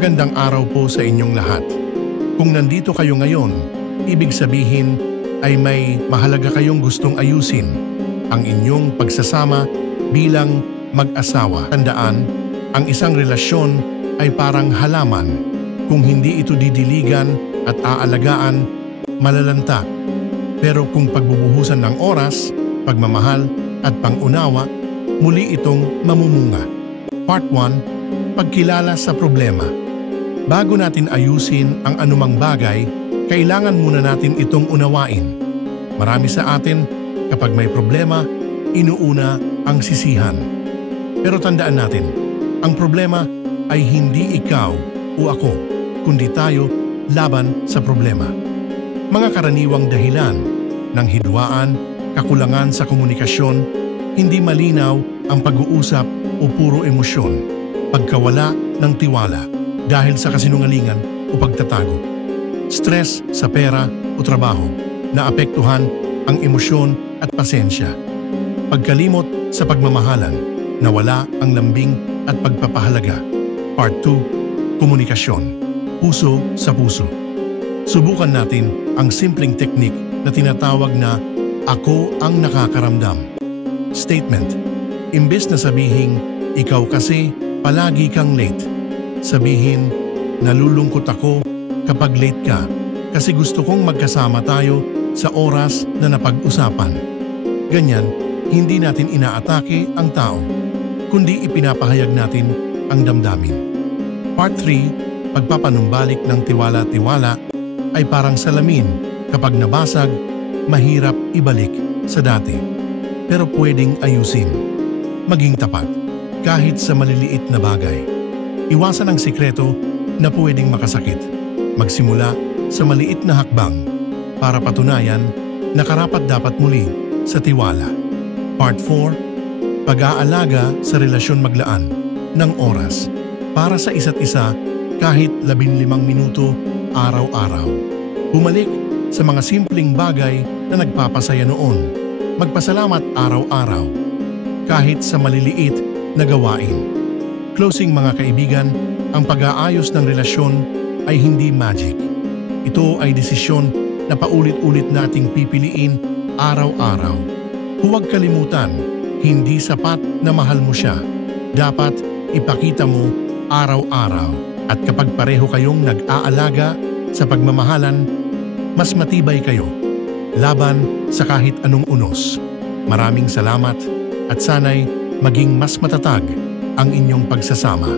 Magandang araw po sa inyong lahat. Kung nandito kayo ngayon, ibig sabihin ay may mahalaga kayong gustong ayusin ang inyong pagsasama bilang mag-asawa. Tandaan, ang isang relasyon ay parang halaman. Kung hindi ito didiligan at aalagaan, malalanta. Pero kung pagbubuhusan ng oras, pagmamahal at pangunawa, muli itong mamumunga. Part 1, Pagkilala sa problema. Bago natin ayusin ang anumang bagay, kailangan muna natin itong unawain. Marami sa atin, kapag may problema, inuuna ang sisihan. Pero tandaan natin, ang problema ay hindi ikaw o ako, kundi tayo laban sa problema. Mga karaniwang dahilan ng hidwaan, kakulangan sa komunikasyon, hindi malinaw ang pag-uusap o puro emosyon, pagkawala ng tiwala dahil sa kasinungalingan o pagtatago, stress sa pera o trabaho na apektuhan ang emosyon at pasensya, pagkalimot sa pagmamahalan, nawala ang lambing at pagpapahalaga. Part 2, Komunikasyon. Puso sa puso. Subukan natin ang simpleng teknik na tinatawag na "Ako ang nakakaramdam" statement. Imbes na sabihing, "Ikaw kasi palagi kang late", sabihin, "Nalulungkot ako kapag late ka kasi gusto kong magkasama tayo sa oras na napag-usapan." Ganyan, hindi natin inaatake ang tao, kundi ipinapahayag natin ang damdamin. Part 3, Pagpapanumbalik ng tiwala-tiwala ay parang salamin. Kapag nabasag, mahirap ibalik sa dati. Pero pwedeng ayusin. Maging tapat, kahit sa maliliit na bagay. Iwasan ang sikreto na pwedeng makasakit. Magsimula sa maliit na hakbang para patunayan na karapat-dapat muli sa tiwala. Part 4, Pag-aalaga sa relasyon. Maglaan ng oras para sa isa't isa kahit 15 minuto araw-araw. Bumalik sa mga simpleng bagay na nagpapasaya noon. Magpasalamat araw-araw kahit sa maliliit na gawain. Closing mga kaibigan, ang pag-aayos ng relasyon ay hindi magic. Ito ay desisyon na paulit-ulit nating pipiliin araw-araw. Huwag kalimutan, hindi sapat na mahal mo siya. Dapat ipakita mo araw-araw. At kapag pareho kayong nag-aalaga sa pagmamahalan, mas matibay kayo laban sa kahit anong unos. Maraming salamat at sana'y maging mas matatag ang inyong pagsasama.